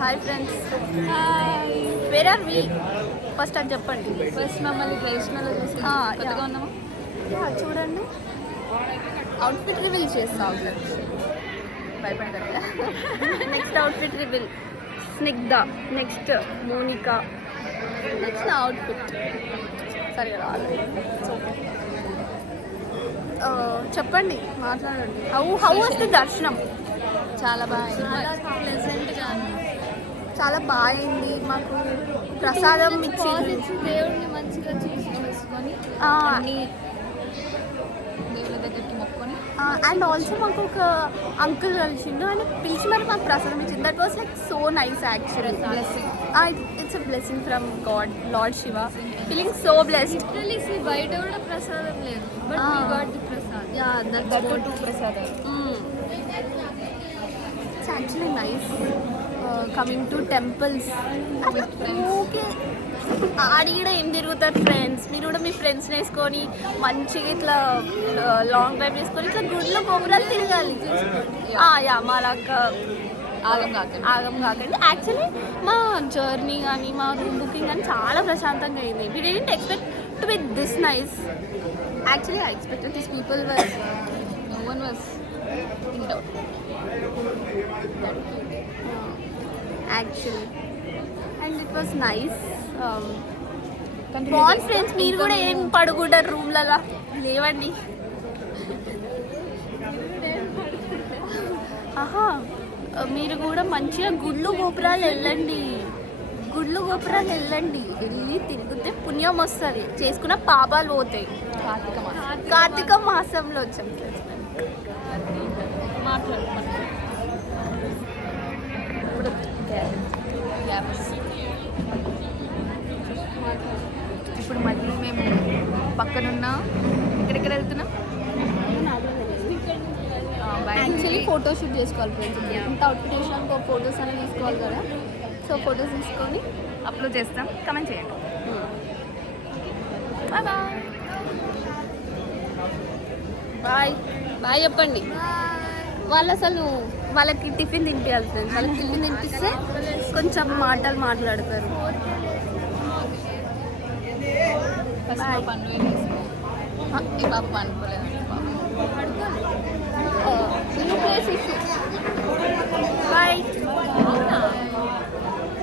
Hi friends. Hi. Where are we? First అది చెప్పండి. First మమ్మల్ని ట్రెడిషనల్ చూసి కొత్తగా ఉన్నాము. చూడండి, అవుట్ఫిట్ రివీల్ చేస్తాం. భయపడతారు కదా. Next outfit reveal Snigdha, next Monica, next నా అవుట్ఫిట్. సరే రాదు. చెప్పండి, మాట్లాడండి. హౌ వాస్ ది దర్శనం? చాలా బాగా, చాలా బాగుంది. మాకు ప్రసాదం ఇచ్చింది, దేవుడిని మంచిగా చూసుకొని అన్ని దేవుళ్ళ దగ్గరికి మొక్కుకొని. అండ్ ఆల్సో మాకు ఒక అంకుల్ కలిసిండు, ఆయన పిలిచి మరి మాకు ప్రసాదం ఇచ్చింది. That was like so nice actually. It's a blessing from God, lord Shiva. Feeling so blessed. Literally బయట కూడా ప్రసాదం లేదు, but we got the prasadam. Yeah, that's two ప్రసాదాలు. It's actually nice. Coming to temples with friends. Okay, ఆడిడ ఏం తిరుగుతారు friends. మీరు కూడా మీ ఫ్రెండ్స్ని వేసుకొని మంచిగా ఇట్లా లాంగ్ డ్రైవ్ చేసుకొని ఇట్లా గుడ్లో గోపురాలు తిరగాలి. యా, మా లాగా ఆగం కాకండి. యాక్చువల్లీ మా జర్నీ కానీ మా రూమ్ బుకింగ్ కానీ చాలా ప్రశాంతంగా అయింది. We didn't expect to be this nice. Actually I expected this people were No one was in doubt. Actually and it was nice. బాగుంది ఫ్రెండ్స్. మీరు కూడా ఏం పడుకుంటారు రూమ్లలో? లేవండి. ఆహా, మీరు కూడా మంచిగా గుళ్ళు గోపురాలు వెళ్ళండి. వెళ్ళి తిరిగితే పుణ్యం వస్తుంది, చేసుకున్న పాపాలు పోతాయి. కార్తీక మాసంలో వచ్చాం. ఇప్పుడు మళ్ళీ మేము పక్కనున్న ఎక్కడెక్కడ వెళ్తున్నాం. యాక్చువల్లీ ఫోటోషూట్ చేసుకోవాలి ఫ్రెండ్స్. ఇంత అవుట్ఫిట్ వేసినాక ఒక ఫొటోస్ అనేవి తీసుకోవాలి కదా. సో ఫొటోస్ తీసుకొని అప్లోడ్ చేస్తాం, కమెంట్ చేయండి. బాయ్ చెప్పండి. వాళ్ళు అసలు వాళ్ళకి టిఫిన్ తినిపించాలి ఫ్రెండ్స్. వాళ్ళకి టిఫిన్ తినిపిస్తే కొంచెం మాటలు మాట్లాడతారు. పన్ను ఈ బాబు అనుకోలేదు. బాయ్.